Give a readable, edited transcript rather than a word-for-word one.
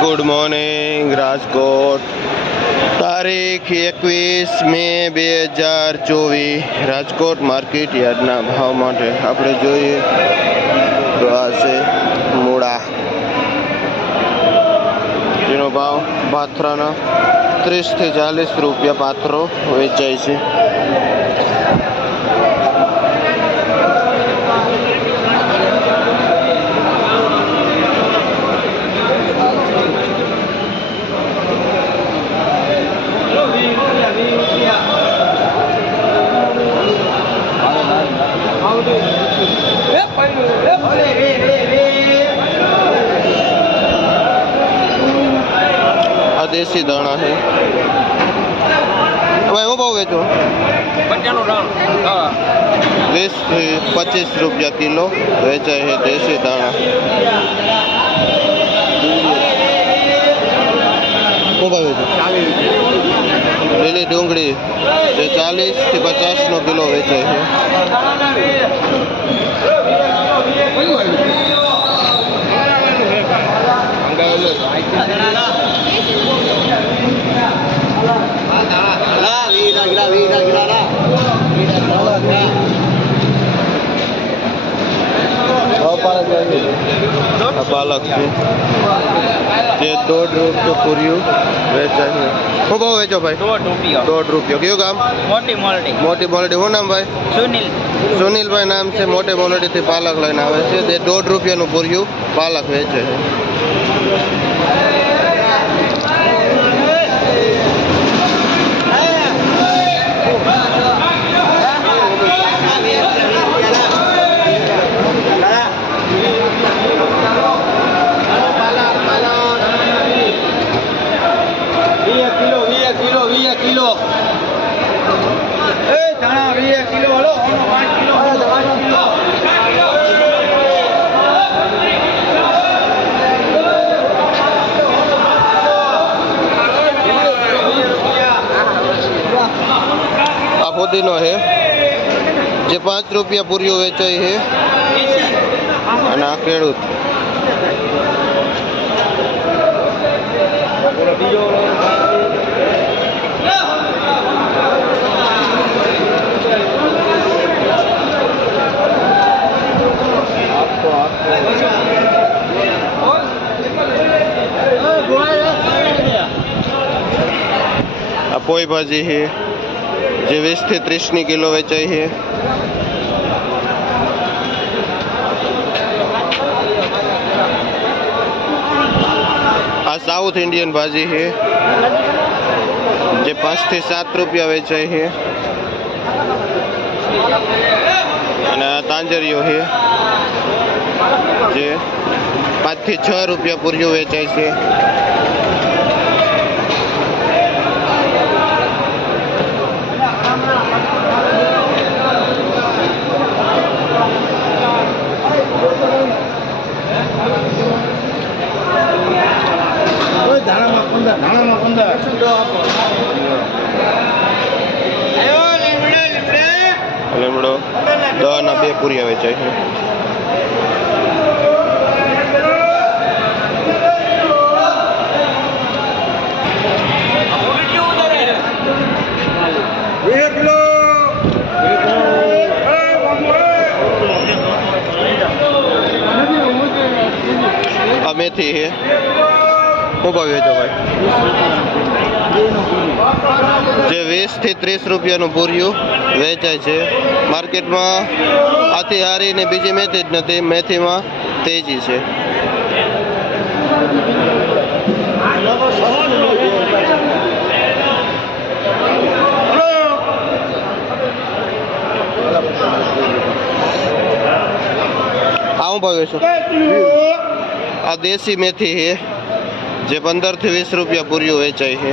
Good morning Rajkot तारीख 21 મે 2024 રાજકોટ માર્કેટ યાર્ડના ભાવ માટે આપણે જોઈએ તો આ છે મૂળા, જેનો ભાવ પાથરાના 30 થી 40 રૂપિયા પાથરો વેચાય છે। देसी दाना है भाई, वो भाव बेचो 20 से 25 रुपया किलो वेचाय है देसी दाना। वो भाव बेचो લીલી ડુંગળી જે 40 થી 50 નો કિલો વેચાય છે। पालक है ये 1.5 रुपये पूरी वेचाय है। वो भाव वेचो भाई 1.5 रुपया। क्यों काम मोटी मोलडी वो नाम भाई सुनील भाई नाम से मोटे मोलडी थी पालक लईने आवे छे। 1.5 रुपया नु पूरी पालक वेचे है। पुदीनो है जे 5 रुपया पूरी वेचाय है। અને આ ખેડૂત આ પોઈ ભાજી है જે 20 થી 30 ની કિલો વેચાય છે। આ સાઉથ ઇન્ડિયન ભાજી છે જે 5 થી 7 રૂપિયા વેચાય છે। અને આ તાંજરીઓ છે જે 5 થી 6 રૂપિયા પૂરીઓ વેચાય છે। લીમડો 10 ના 2 પૂરિયા વેચાય છે। આ મેથી है। શું ભાવ વેચો ભાઈ? જે 20 થી 30 રૂપિયાનું પૂરિયું વેચાય છે। માર્કેટમાં આથી હારી ને બીજી મેથી જ નથી, મેથીમાં તેજી છે। આ શું ભાવ વેચો? આ દેશી મેથી है જે 15 થી 20 રૂપિયા પૂરીઓ વેચાય છે।